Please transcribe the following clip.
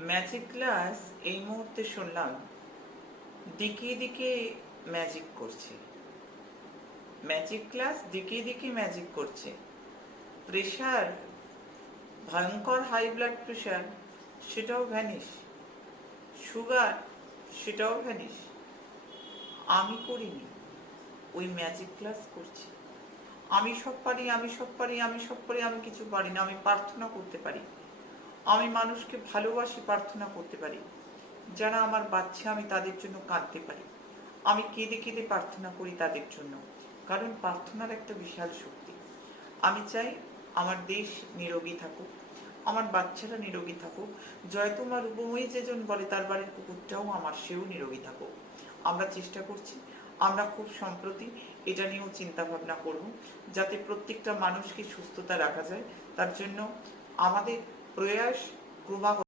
Magic class এই মুহূর্তে শুনলাম দিকে দিকে ম্যাজিক করছে। ম্যাজিক ক্লাস দিকে দিকে ম্যাজিক করছে। প্রেশার, ভয়ঙ্কর হাই ব্লাড প্রেশার, সেটাও ভ্যানিশ। সুগার, সেটাও ভ্যানিশ। আমি করিনি, ওই ম্যাজিক ক্লাস করছি। আমি সব পারি, আমি সব পারি, আমি সব পারি, আমি কিছু পারি না। আমি প্রার্থনা করতে পারি, আমি মানুষকে ভালোবাসি, প্রার্থনা করতে পারি। যারা আমার বাচ্চা, আমি তাদের জন্য কাঁদতে পারি। আমি কেঁদে কেঁদে প্রার্থনা করি তাদের জন্য, কারণ প্রার্থনার একটা বিশাল শক্তি। আমি চাই আমার দেশ নিরোগী থাকুক, আমার বাচ্চারা নিরোগী থাকুক। জয়তোমা রূপময়ী যেজন বলে তার বাড়ির কুকুরটাও আমার, সেও নিরোগী থাকুক। আমরা চেষ্টা করছি, আমরা খুব সম্প্রতি এটা নিয়েও চিন্তা ভাবনা করব, যাতে প্রত্যেকটা মানুষকে সুস্থতা রাখা যায়। তার জন্য আমাদের প্রয়াস ক্রমাগত